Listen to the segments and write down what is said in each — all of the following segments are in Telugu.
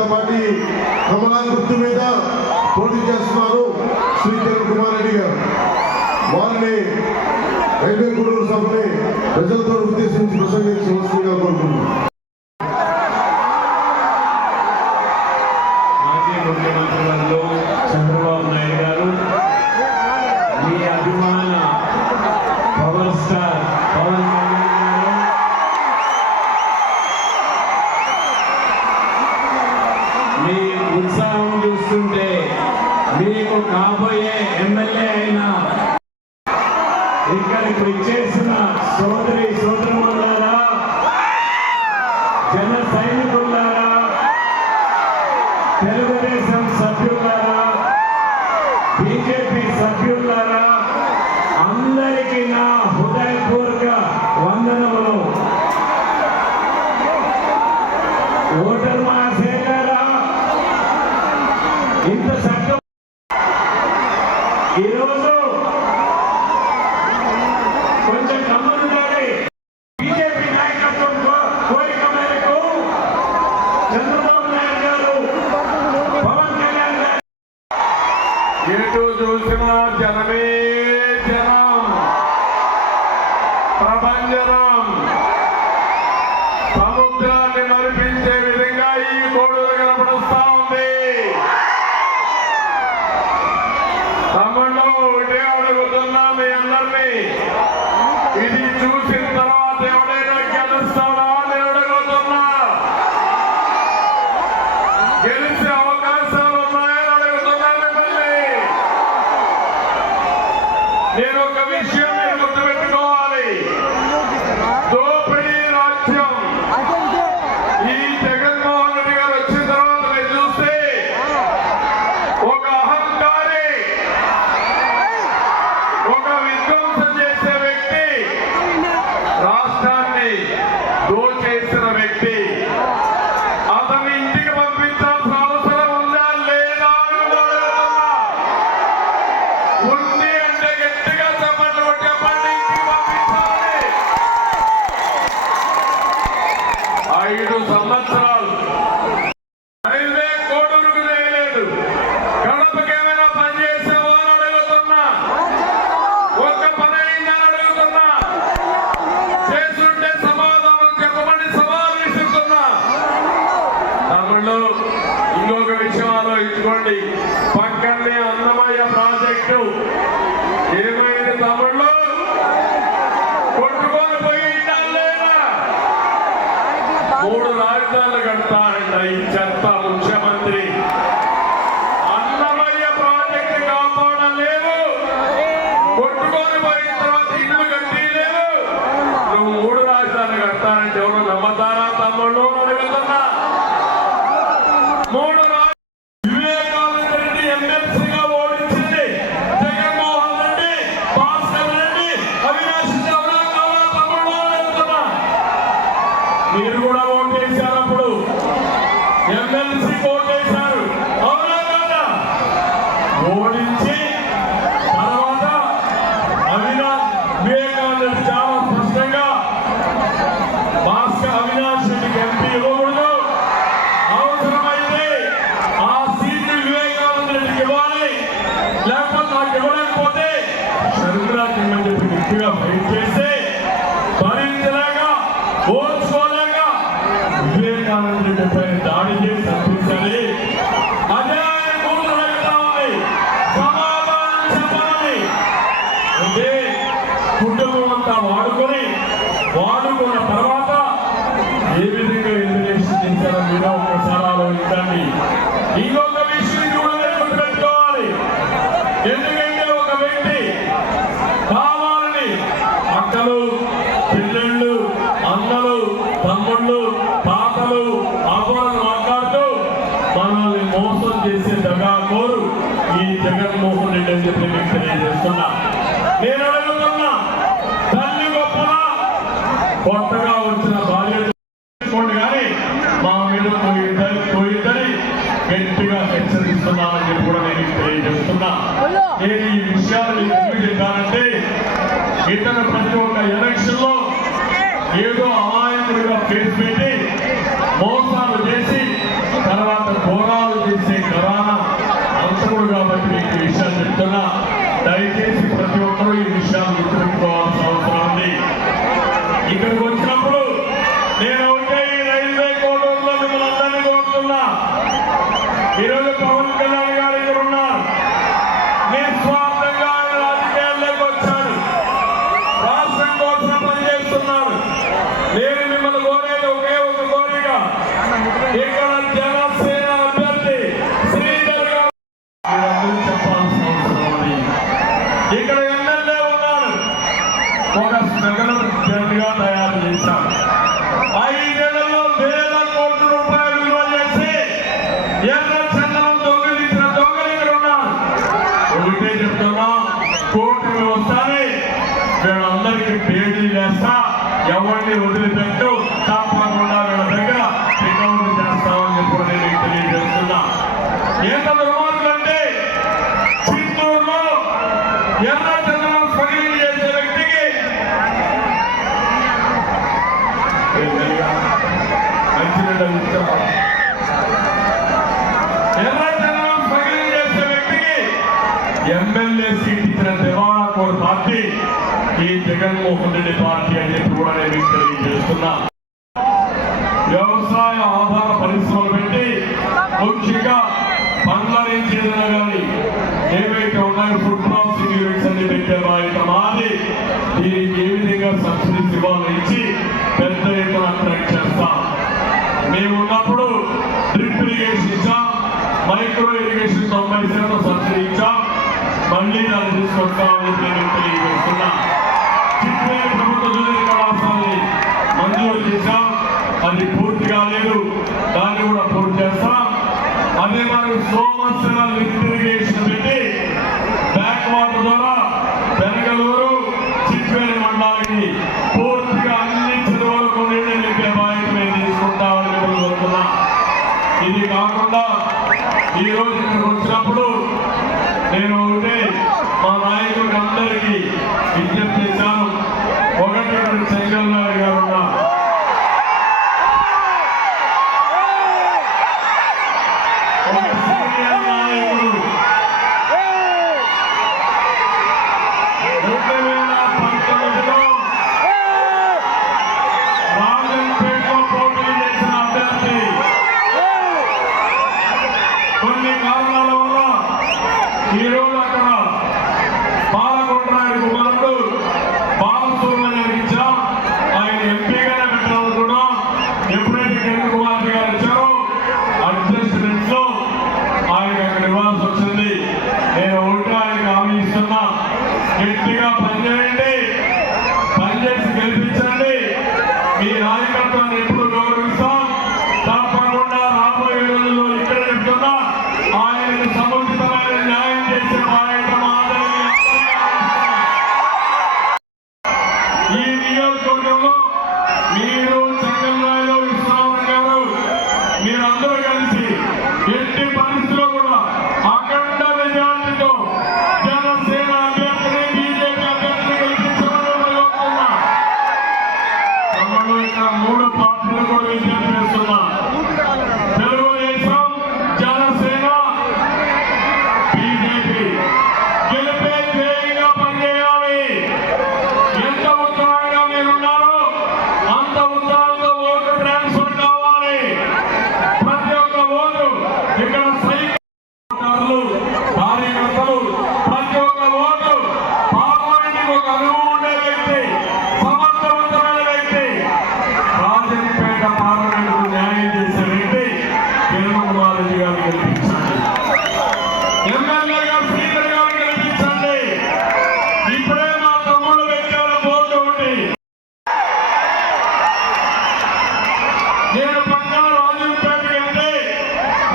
జనతా పార్టీ కమలాన్ గుర్తు మీద పోటీ చేస్తున్నారు శ్రీ కిరణ్ కుమార్ రెడ్డి గారు. వారిని రైల్వే కొనుగోలు సభని ప్రజలతో ఉద్దేశించి ప్రసంగించవలసిందిగా కోరుకుంటున్నాను. మాజీ ముఖ్యమంత్రి వర్యులు చంద్రబాబు నాయుడు గారు, మీ అభిమాన పవర్ స్టార్ పవన్ కళ్యాణ్ గారు, మీ ఉత్సాహం చూస్తుంటే మీకు కాబోయే ఎమ్మెల్యే అయినా ఇక్కడికి ఇచ్చేసిన సోదరి సోదరులారా, జన సైనికులారా, తెలుగుదేశం సభ్యులారా, బీజేపీ సభ్యులారా, అందరికీ నా హృదయపూర్వక వందనములు. ఓటర్ మహాశయులారా, ఇంత చట్టం ఈరోజు కొంచెం గమనించాలి. బీజేపీ నాయకత్వం కోరిక మేరకు చంద్రబాబు నాయుడు గారు, పవన్ కళ్యాణ్ గారు ఎటు చూసినా జనమే జనం, ప్రభంజనం. సముద్రాన్ని మరిపించే విధంగా ఈ కోడులు కనపడుస్తా ఉంది. తమ్ముళ్ళు ఒకటే అడుగుతున్నా మీ అందరినీ, ఇది చూసిన తర్వాత ఎవడైనా గెలుస్తాడా అని అడుగుతున్నా. గెలిచే అవకాశాలు ఉన్నాయని అడుగుతున్నా మిమ్మల్ని. నేను ఒక విషయం మీరు గుర్తుపెట్టుకోవాలి. దోపిడీ రాజ్యం ఈ జగన్మోహన్ రెడ్డి గారు వచ్చిన తర్వాత మీరు చూస్తే ఒక అహంకారి, ఒక విధ్వంసం చేసే వ్యక్తి, రాష్ట్రాన్ని దోచేసిన వ్యక్తి, అతని ఇంటికి పంపించాల్సిన అవసరం ఉందా లేదా అని అడుగుతున్నా. ఉంది అంటే గట్టిగా చెప్పండి, చెప్పండి. ఇంటికి పంపించాలి. 5 సంవత్సరాలు రైల్వే కోడూరుకు చేయలేదు. గడపకి ఏమైనా పని చేసావో అని అడుగుతున్నా. ఒక్క పని అయిందని అడుగుతున్నా. చేస్తుంటే సమాధానం చెప్పమని సవాల్ విసురుతున్నా. తమ్ముళ్ళు, ఇంకొక విషయం ఆలోచించుకోండి. పక్కనే అన్నమయ్య ప్రాజెక్టు ఏమైంది తమ్ముళ్ళు? కొట్టుకొని పోయి లేదా? 3 రాజధానులు కడతారంట ఈ చెత్త ముఖ్యమంత్రి. అన్నమయ్య ప్రాజెక్టు కాపాడలేదు, కొట్టుకొని పోయిన తర్వాత ఇల్లు కట్టిలేదు. నువ్వు 3 రాజధానులు కడతానంటే ఎవరు నమ్మతారా తమ్ముళ్ళు అని అడుగుతున్నా. 3 వివేకానంద రెడ్డి ఎమ్మెల్సీగా ఓడించింది జగన్మోహన్ రెడ్డి, భాస్కర్ రెడ్డి, అవినాష్ ఎవరా కావాలా తమ్ముళ్ళు అని అడుగుతున్నా. మీరు కూడా ఓటేశారు, అప్పుడు ఎమ్మెల్సీ ఓటేశారు, అవునా కాదా? ఓడించి తర్వాత వివేకానంద రెడ్డి చాలా స్పష్టంగా భాస్కర్ అవినాష్ రెడ్డికి ఎంపీ ఇవ్వకూడదు, అవసరమైతే ఆ సీటు వివేకానంద రెడ్డికి ఇవ్వాలి, లేకపోతే నాకు ఇవ్వలేకపోతే షర్మిలాకి ఇవ్వని చెప్పి గట్టిగా ఫైట్ చేస్తే భరించలేక ఓర్చుకోలేక వివేకానంద రెడ్డి పై దాడి చేసి తప్పించాలి. అదే ఆయన కూతురు అడుగుతా ఉంది, సమాధానం చెప్పాలి. అంటే కుటుంబం అంతా వాడుకున్న తర్వాత ఏ విధంగా ఎలిమినేషన్ చేశారో మీరు ఒకసారి ఆలోచించండి. ఇంకొక విషయం కూడా గుర్తుపెట్టుకోవాలి. ఎందుకంటే ఒక వ్యక్తి కావాలని అక్కలు, చెల్లెళ్ళు, అన్నలు, తమ్ముళ్ళు, తాతలు, అవ్వలను మాట్లాడుతూ మనల్ని మోసం చేసే దగాకోరు ఈ జగన్మోహన్ రెడ్డి అని చెప్పి మీకు తెలియజేస్తున్నా. నేను అడుగుతున్నా, తల్లి గొప్పలా కొత్తగా వచ్చిన భార్య కానీ మా మీద పోయిందని గట్టిగా హెచ్చరిస్తున్నానని చెప్పి కూడా నేను తెలియజేస్తున్నా. నేను ఈ విషయాలు ఎందుకు చెప్పానంటే, ఇతను ప్రతి ఒక్క ఎలక్షన్ లో ఏదో అమాయకుడిగా పేరు పెట్టి మోసాలు చేసి తర్వాత ఈరోజు పవన్ కళ్యాణ్ గారు ఇక్కడ ఉన్నారు. నిస్వార్థంగా ఆయన రాజకీయాల్లోకి వచ్చాడు. రాష్ట్రం కోసం పనిచేస్తున్నాడు. నేను మిమ్మల్ని కోరేది ఒకే ఒక కోరిక, ఇక్కడ జనసేన అభ్యర్థి శ్రీధర్ గారు చెప్పాల్సిన అవసరం ఉంది. ఇక్కడ ఎమ్మెల్యే ఉన్నారు, ఒక స్ట్రగల్ గా తయారు చేశారు. 5 నెలల్లో వేల కోట్ల రూపాయలు విలువ చేసి ఎర్ర చందనం దొంగిలించిన దొంగలు ఇక్కడ ఉన్నారు. ఒకటే చెప్తున్నా, కోర్టులు వస్తానే వీళ్ళందరికీ పేజీ చేస్తా, ఎవరిని వదిలిపెట్టు, తప్పకుండా వీళ్ళ దగ్గర రికవరీ చేస్తామని చెప్పి నేను మీకు తెలియజేస్తున్నా. ఎంత దుర్మార్గులు అంటే చిత్తూరులో ఎర్ర చందనం స్మగ్లింగ్ చేసే వ్యక్తికి ఎర్రచందనం స్మగ్లింగ్ చేసే వ్యక్తికి ఎమ్మెల్యే సీట్ ఇచ్చిన దివాణాకోర్ పార్టీ ఈ జగన్మోహన్ రెడ్డి పార్టీ అని చెప్పి కూడా నేను మీకు తెలియజేస్తున్నా. వ్యవసాయ ఆధార పరిశ్రమలు పెట్టి ముఖ్యంగా పండ్ల నుంచి ఏదైనా కానీ ఏవైతే ఉన్నాయో ఫుడ్ ప్రాసెసింగ్ యూనిట్స్ అన్ని పెట్టే బాధ్యత మాది. దీనికి ఏ విధంగా సబ్సిడీస్ ఇవ్వాలని ఇచ్చి పెద్ద ఎత్తున అట్రాక్ట్ చేస్తాం. మేము ఉన్నప్పుడు డ్రిప్ ఇరిగేషన్ ఇచ్చాం, మైక్రో ఇరిగేషన్ 90% సబ్సిడీ ఇచ్చాం. మళ్ళీ దాన్ని తీసుకొస్తామని నేను తెలియజేస్తున్నా. చిత్తూరు ప్రభుత్వ జూనియర్ కళాశాలని మంజూరు చేశాం, అది పూర్తి కాలేదు, దాన్ని కూడా పూర్తి చేస్తాం. అదే మరి సోమర్శనల్ లిఫ్ట్ ఇరిగేషన్ పెట్టి బ్యాక్ వాటర్ ద్వారా బెనగలూరు చిత్తూరు మండలానికి పూర్తిగా అన్ని చెరువులకు నీళ్లు నింపే బాధ్యత మేము తీసుకుంటామని కోరుతున్నా. ఇది కాకుండా ఈ రోజు ఇక్కడికి వచ్చినప్పుడు నేను ఒకటే మా నాయకుడికి అందరికీ విజ్ఞప్తి చేశాను. ఒకటి చెంగల్ నాయుడు గారు ఉన్నారు, ఒక సీనియర్ నాయకుడు 2019లో రాజంపేటలో పోటీ చేసిన అభ్యర్థి కొన్ని కారణాల వల్ల ఈరోజు అక్కడ పాలకొండరాయుడు కుమారుడు బాలసూర్య ఇచ్చాం. ఆయన ఎంపీగానే పెట్టాలనుకున్నాం. ఎప్పుడైతే కిరణ్ కుమార్ గారు వచ్చారో అడ్జస్ట్మెంట్స్ లో ఆయనకు అక్కడ ఇవ్వాల్సి వచ్చింది. నేను ఒకటి ఆయనకు హామీ ఇస్తున్నా, గట్టిగా పనిచేయండి, పనిచేసి గెలిపించండి. మీ నాయకత్వాన్ని ఎప్పుడు గౌరవిస్తాం. తప్పకుండా రాబోయే రోజుల్లో ఇక్కడ చెప్తున్నా, ఆయనకు సముచితమైన న్యాయం చేసే బాధ్యత మాత్రమే. ఈ నియోజకవర్గంలో మీరు చెంగల్రాయలో విశ్వనాథ్ గారు మీరందరూ కలిసి ఎట్టి పరిస్థితుల్లో కూడా అఖండ మెజార్టీతో జనసేన అభ్యర్థిని బీజేపీ అభ్యర్థిని గెలిపించమని కోరుతున్నా. తమలో ఇక్కడ 3 పార్టీలు కూడా విజ్ఞప్తి చేస్తున్నా. తెలుగుదేశం, జనసేన, బీజేపీ గెలిపే ధ్యేయంగా పనిచేయాలి. ఎంత ఉత్సాహంగా మీరున్నారో అంత ఉత్సాహంగా ఓటు ట్రాన్స్ఫర్ కావాలి. ప్రతి ఒక్క ఓటు ఇక్కడ సైనికులు, కార్యకర్తలు, ప్రతి ఒక్క ఓటు పార్లమెంట్కి ఒక అనుభవం ఉండే వ్యక్తి, సమర్థవంతమైన వ్యక్తి, రాజంపేట పార్లమెంటుకు న్యాయం చేసే వ్యక్తి కిరణ్ కుమార్ రెడ్డి గారిని గెలిపించండి. ఎమ్మెల్యే గారు శ్రీధర్ గారిని గెలిపించండి. ఇప్పుడే మా తమ్ముడు పెట్టారు బోర్డు ఉండి. నేను పక్కన రాజంపేటకి వెళ్తే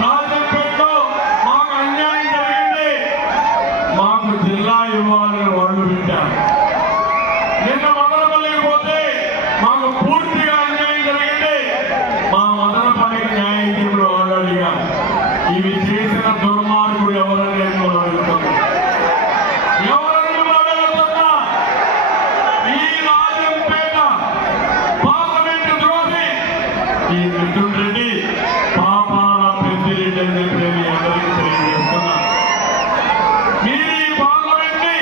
రాజంపేటలో మాకు అన్యాయం జరిగింది, మాకు జిల్లా ఇవ్వాలని వాళ్ళు పెట్టారు. నిన్న మదనపల్లికి పోతే మాకు పూర్తిగా అన్యాయం జరిగింది, మా మదనపల్లికి న్యాయం చేయడం వాళ్ళు అడిగారు. ఇవి చేసిన దుర్మార్గుడు ఎవరని నేను అడుగుతున్నా. ఎవరని అడుగుతున్నా? ఈ రాజంపేట పార్లమెంట్ ద్రోహి ఈ మిథున్ రెడ్డి, పాపాల పెద్దిరెడ్డి అని చెప్పి నేను మీ అందరికీ తెలియజేస్తున్నా. మీరు ఈ పార్లమెంట్ ని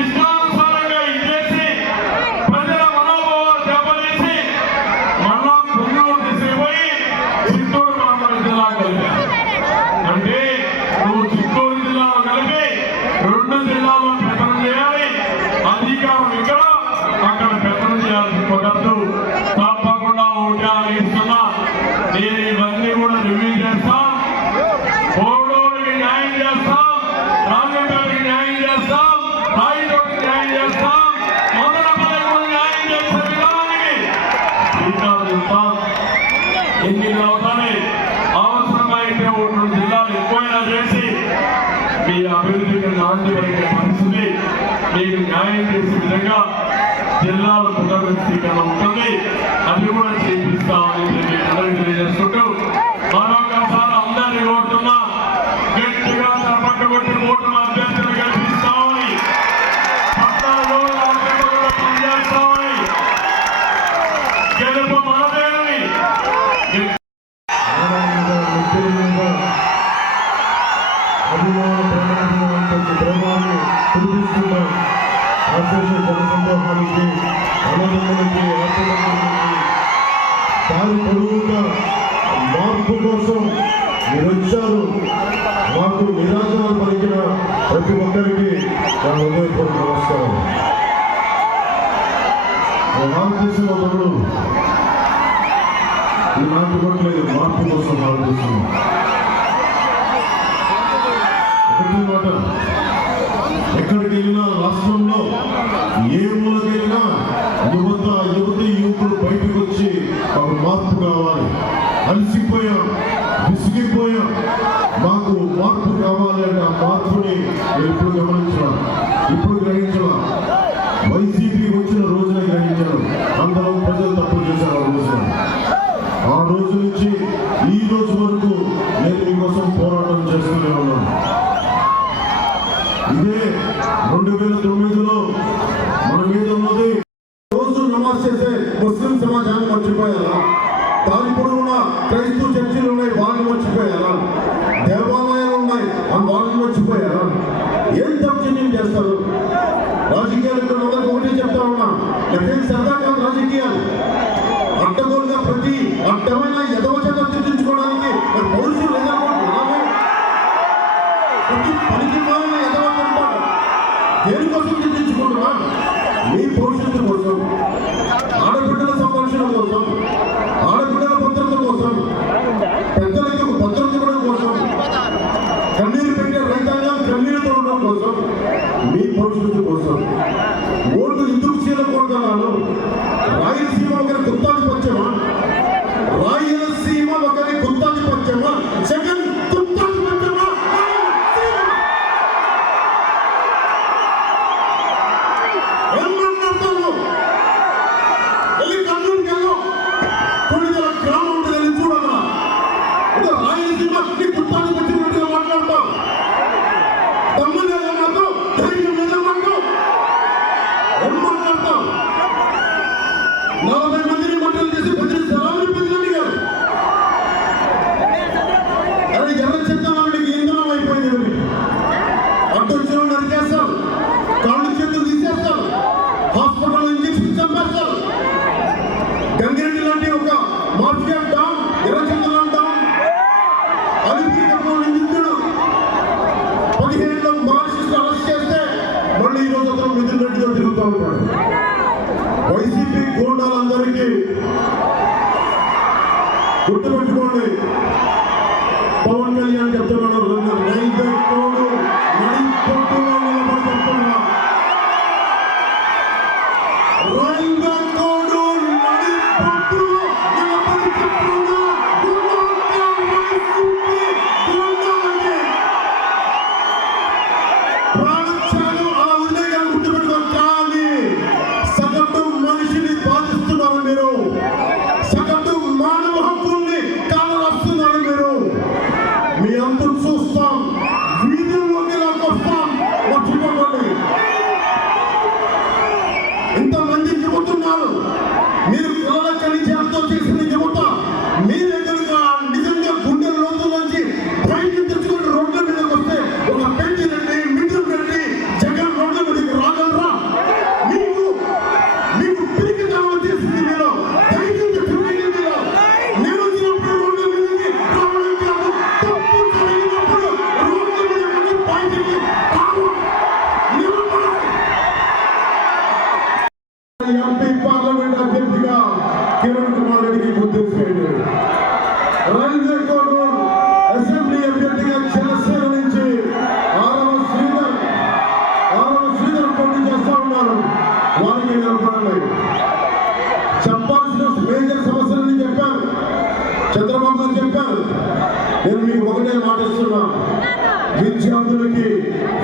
ఇష్టానుసారంగా ఇచ్చేసి ప్రజల మనోభావాలు దెబ్బతీసి మళ్ళా పుల్లూరు తీసుకుపోయి చిత్తూరు పార్లమెంట్ జిల్లా కలిపారు. అందరికీ న్యాయం చేసే విధంగా జిల్లాల పునర్వ్యవస్థీకరణ ఉంటుంది. అది కూడా చేపిస్తామని మీకు అందరికీ తెలియజేసుకుంటూ మరొకసారి అందరినీ కోరుతున్నా గట్టిగా తప్పట్టు కొట్టి ఓటున్న అభ్యర్థులు గెలిపిస్తామని 14 రోజులు పనిచేస్తామని గెలుపు మనదేని ప్రేమాన్ని కురిపిస్తున్న ఆశేష జనసందోహానికి అన్నదమ్ములకి ఆత్మబంధువులకి దాని పొడుగుగా మార్పు కోసం మీరు వచ్చారు. మాకు నిరాశలు పలికిన ప్రతి ఒక్కరికి నా హృదయపూర్వక నమస్కారం. భారతదేశంలో ఒకడు ఈ నాటు కొట్టలేదు, మార్పు కోసం భారతదేశం ఒకటి మాట. ఎక్కడికి వెళ్ళినా రాష్ట్రంలో ఏ మూలకి వెళ్ళినా యువకులు బయటకు వచ్చి ఒక మార్పు కావాలి, అలసిపోయాం, విసిగిపోయాం, మాకు మార్పు కావాలి అంటే ఆ మార్పుని నేను ఇప్పుడు గమనించాను, ఇప్పుడు గ్రహించాను. వైసీపీ వచ్చిన రోజునే గ్రహించాను. అందరం ప్రజలు తప్పు చేశారు ఆ రోజు నుంచి ఈ రోజు వరకు నేను మీకోసం పోరాటం చేస్తూనే ఉన్నాను. ఇదే 2009లో మన మీద ఉన్నది. రోజు నమాజ్ చేసే ముస్లిం సమాజాన్ని మర్చిపోయారా? దాని పొడవున క్రైస్తవ చర్చిలు ఉన్నాయి, వాళ్ళని మర్చిపోయారా? దేవాలయాలు ఉన్నాయి, వాళ్ళని మర్చిపోయారా? ఏం దౌర్జన్యం చేస్తారు? రాజకీయాలు ఇక్కడ అందరికీ ఒకటే చెప్తా ఉన్నా, నాకేం సరదా కాదు రాజకీయాలు. అడ్డగోలుగా ప్రతి అడ్డమైన ఎదవచనం చర్చించుకోవడానికి పౌరుషులు లేదనుకుంటున్నాము. ప్రతి పనికి మాలిన ఎదవచంటారు. దేనికోసం చర్చించుకుంటున్నా? మీ భవిష్యత్తు కోసం, ఆడబిడ్డల సంరక్షణ కోసం, ఆడబిడ్డల భద్రత కోసం, పెద్దలకు భద్రత ఇవ్వడం కోసం, కన్నీరు పెట్టే రైతాంగం కన్నీరు తోడడం కోసం, మీ భవిష్యత్తు కోసం. ఓటు ఎందుకు చీలకూడదన్నాను? రాయలసీమ ఒకరి గుత్తాధిపత్యమా? రాయలసీమ ఒకరి గుత్తాధిపత్యమా? జగన్ గుత్తాధిపత్యమా? వెళ్ళి కర్నూలుకి వెళ్ళు, కొన్నిదల గ్రామం ఉంటుంది, వెళ్ళి చూడమ్మా. రాయలసీమ నీ గుత్తాధిపత్యం మాట్లాడతాం. తమ్ముడు మాత్రం ధైర్యం మీద మాత్రం ఏం మాట్లాడతాం? 40 మందిని మంటలు చేసి బెదిరిస్తారని పెద్దలు గారు. అదే ఎర్ర చందనానికి ఇంధనం అయిపోయింది. అడ్డు వచ్చిన నరికేస్తారు, కాళ్ళు చేతులు తీసేస్తారు, హాస్పిటల్ ఇంజక్షన్ చంపేస్తారు. గంగిరెడ్డి లాంటి ఒక మాఫియా డామ్, ఎర్ర చందనం డామ్, అలిపిరిలో నిందితుడు 15 మార్క్సిస్టు అరెస్ట్ చేస్తే మళ్ళీ ఈ రోజు అతను మిథున్ రెడ్డితో తిరుగుతూ ఉంటాడు. వైసీపీ గూండాలందరికీ గుర్తుపెట్టుకోండి, పవన్ కళ్యాణ్ చెప్తున్నాడు, రైల్వే కోడు నడిపొట్టులో నిలబడి చెప్తున్నా. రైల్వే కోడు నడిపొట్టులో నిలబడి చెప్తున్నా. ప్రాణత్యాలు అలా ఉండే కానీ గుర్తుపెట్టుకోండి. కానీ సగటు మనిషిని బాధిస్తున్నారు మీరు, సగటు మానవ హక్కుల్ని కాలరాస్తున్నారు మీరు. మీ అందరూ చూస్తాం, వీధుల్లోకి వస్తాం, మర్చిపోకండి. ఇంతమంది యువతున్నారు, మీరు పిల్లల కలిచేంతో చేసిన యువత మీ దగ్గరగా నిజంగా గుండె రోజుల నుంచి బయటకు తెచ్చుకుని రోడ్ల మీదకి వస్తే ఒక పెంచి రండి, మిత్రులు రండి, జగన్ రోడ్ల మీదకి రాగలరా? మీకు పిరికి దావా చేసింది మీరు, దయచేసి పిరికి మీరు. నేను వచ్చినప్పుడు రోడ్ల మీదకి రావడం కాదు, తప్పు జరిగినప్పుడు రోడ్ల మీద నుంచి బయటికి ఎంపీ పార్లమెంట్ అభ్యర్థిగా కిరణ్ కుమార్ రెడ్డికి గుర్తించేయండి. రైల్వే కోడూరు అసెంబ్లీ అభ్యర్థిగా జనసేన నుంచి ఆరవ శ్రీధర్ పోటీ చేస్తా ఉన్నారు. వారికి నిలబడండి. చెప్పాల్సిన మేజర్ సమస్యలని చెప్పారు, చంద్రబాబు గారు చెప్పారు. నేను మీకు ఒకటే మాట ఇస్తున్నా, విద్యార్థులకి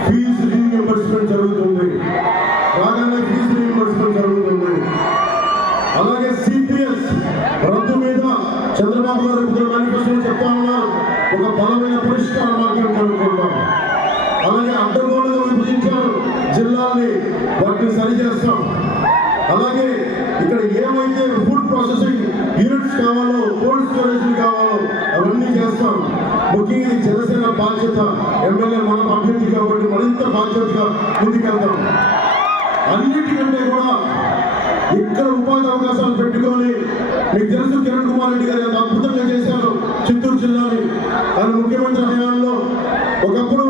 ఫీజు రీయింబర్స్మెంట్ జరుగుతుంది. చంద్రబాబు గారు ఇప్పుడు మేనిఫెస్టోలో చెప్తా ఉన్నారు, ఒక బలమైన పరిష్కార మార్గం కనుక్కుంటాం. అలాగే అడ్డగోలుగా విభజించారు జిల్లాల్ని, వాటిని సరి చేస్తాం. అలాగే ఇక్కడ ఏమైతే ఫుడ్ ప్రాసెసింగ్ యూనిట్స్ కావాలో, కోల్డ్ స్టోరేజ్ కావాలో అవన్నీ చేస్తాం. ముఖ్యంగా ఇది జనసేన బాధ్యత. ఎమ్మెల్యే మనం అభ్యర్థి కాబట్టి మరింత బాధ్యతగా ముందుకెళ్తాం. అన్నిటికంటే కూడా ఇక్కడ ఉపాధి అవకాశాలు పెట్టుకొని, మీకు తెలుసు కిరణ్ కుమార్ రెడ్డి గారు ఎంత అద్భుతంగా చేశారు చిత్తూరు జిల్లాని. ఆయన ముఖ్యమంత్రి హయాంలో ఒకప్పుడు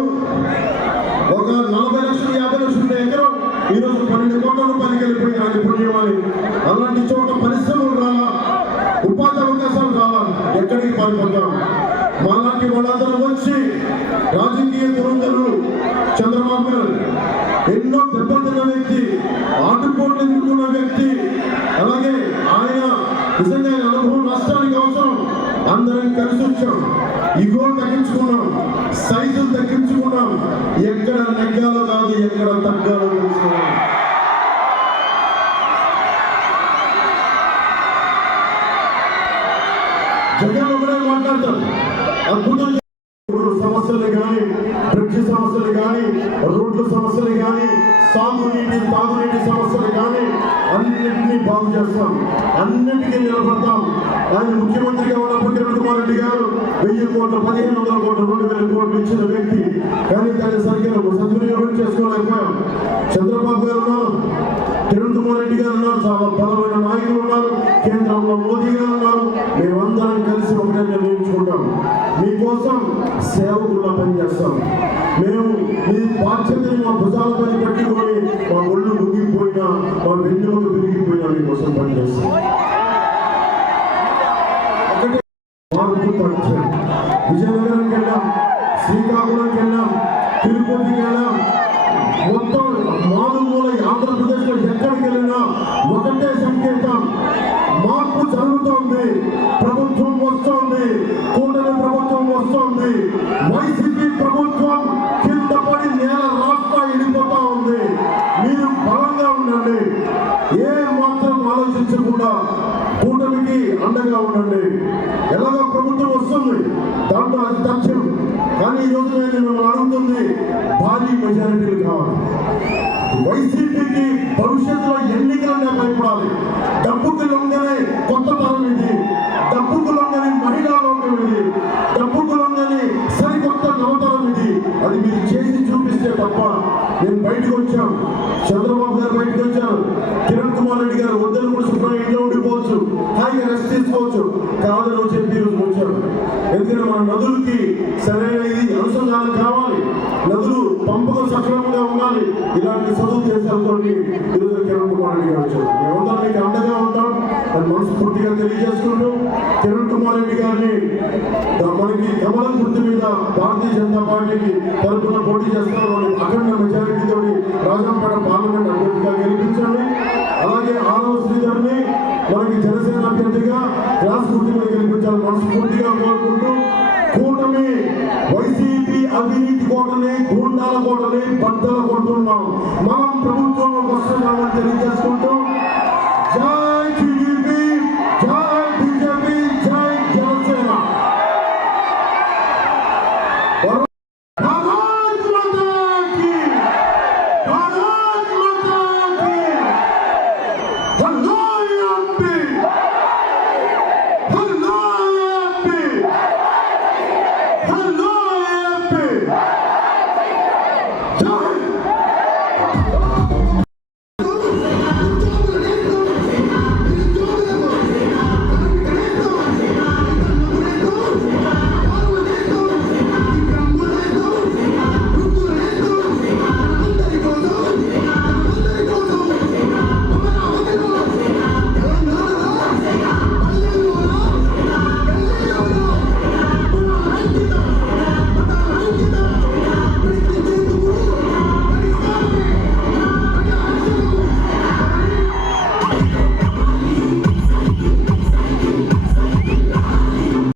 ఒక 40 లక్షలు 50 లక్షల ఎకరం ఈరోజు 12 కోట్ల రూపాయలకి వెళ్ళిపోయింది ఆయన పుణ్యమని. అలాంటి చోట పరిశ్రమలు రాలా, ఉపాధి అవకాశాలు రాలా, ఎక్కడికి పారిపోతాం? మాలాంటి వాళ్ళందరూ వచ్చి రాజకీయ దురంధరులు చంద్రబాబు గారు ఎన్నో దెబ్బతిన్న వ్యక్తి, ఆటుపోట్లు ఎదుర్కొన్న వ్యక్తి. అలాగే ఆయన నిజంగా అనుభవం నష్టానికి అవసరం. అందరం కలిసి వచ్చాం, ఇగో తగ్గించుకున్నాం, సైజులు తగ్గించుకున్నాం. ఎక్కడ నెగ్గాలో కాదు, ఎక్కడ తగ్గాలో తెలుసుకున్నాం. జగన్ ఒకటే మాట్లాడతారు, అద్భుతం సమస్యలు కానీ, బ్రిడ్జ్ సమస్యలు కానీ, రోడ్ల సమస్యలు కానీ, సాగునీటి తాగునీటి సమస్యలు కానీ అన్నింటినీ బాగు చేస్తాం, అన్నింటికీ నిలబడతాం. ఆయన ముఖ్యమంత్రిగా ఉన్నప్పుడు కిరణ్ కుమార్ రెడ్డి గారు 1000 కోట్లు, 1500 కోట్లు, 2000 కోట్లు ఇచ్చిన వ్యక్తి. కానీ దాన్ని సరిగ్గా సద్వినియోగం చేసుకోలేకపోయాం. చంద్రబాబు గారు ఉన్నారు, కిరణ్ కుమార్ రెడ్డి గారు ఉన్నారు, చాలా బలమైన నాయకులు ఉన్నారు, కేంద్రంలో మోదీ గారు ఉన్నారు. మేమందరం కలిసి ఒకటే నిర్ణయించుకుంటాం, మీకోసం సేవకుల్లా పనిచేస్తాం. మేము మీ బాధ్యతని మా భుజాలపై పెట్టుకొని, మా ఒళ్ళు ముగిపోయినా, మా వెన్నులకు విరిగిపోయినా మీకోసం పనిచేస్తాం. ఒకటే మార్పు పరిచయం. విజయనగరంకి వెళ్ళాం, శ్రీకాకుళంకి వెళ్ళాం, తిరుపతికి వెళ్ళాం, మొత్తం మారుమూల ఆంధ్రప్రదేశ్లో ఎక్కడికి వెళ్ళినా ఒకటే సంకేతం, మార్పు జరుగుతోంది, ప్రభుత్వం వస్తోంది, కూటమి ప్రభుత్వం వస్తోంది. వైసీపీ ప్రభుత్వం కింద పడి నేల రాష్ట్ర ఇడిపోతా ఉంది. మీరు బలంగా ఉండండి, ఏ మాత్రం ఆలోచించకుండా కూటమికి అండగా ఉండండి. ఎలాగో ప్రభుత్వం వస్తుంది, దాంట్లో అది తథ్యం. కానీ ఈరోజు నేను మిమ్మల్ని అడుగుతుంది, భారీ మెజారిటీలు కావాలి. వైసీపీకి భవిష్యత్తులో ఎన్నికలనే భయపడాలి. డబ్బుకు లొంగనే కొత్త తరం ఇది, డబ్బుకు లొంగని మహిళా లోకం ఇది, డబ్బుకు లొంగని సరికొత్త నవతరం ఇది. అది మీరు చేసి చూపిస్తే తప్ప. నేను బయటకు వచ్చాను, చంద్రబాబు గారు బయటకు వచ్చారు, కిరణ్ కుమార్ రెడ్డి గారు వద్దరు కూడా శుభ్రంగా ఇంట్లో ఉండిపోవచ్చు, హాయిగా రెస్ట్ తీసుకోవచ్చు, కాదని చెప్పి ఈరోజు వచ్చాను. ఎందుకంటే మన నదులకి సరైన ఇది అనుసంధానం కావాలి, నదులు పంపకం సక్రమంగా ఉండాలి. ఇలాంటి చదువు చేసేతో ఈరోజు కిరణ్ కుమార్ రెడ్డి గారు వచ్చారు. మేమందరం మీకు అండగా ఉంటాం అని మనస్ఫూర్తిగా తెలియజేసుకుంటూ, కిరణ్ కుమార్ రెడ్డి గారిని మనకి కమలం గుర్తు మీద భారతీయ జనతా పార్టీకి తరఫున పోటీ చేస్తారు. అఖండ మెజారిటీతో రాజంపేట పార్లమెంట్ అభ్యర్థిగా గెలిపించండి. అలాగే ఆరవ శ్రీధర్ని మనకి జనసేన అభ్యర్థిగా క్లాస్ గుర్తు మీద గెలిపించాలని మనస్ఫూర్తిగా కోరుకుంటూ, కూటమి వైసీపీ అవినీతి కోటని, గూండాల కోటని బద్దల కొడుతున్నాం. మనం ప్రభుత్వంలోకి వస్తున్నామని తెలియజేసుకుంటూ, జై టీడీపీ, జై బీజేపీ, జై జనసేన.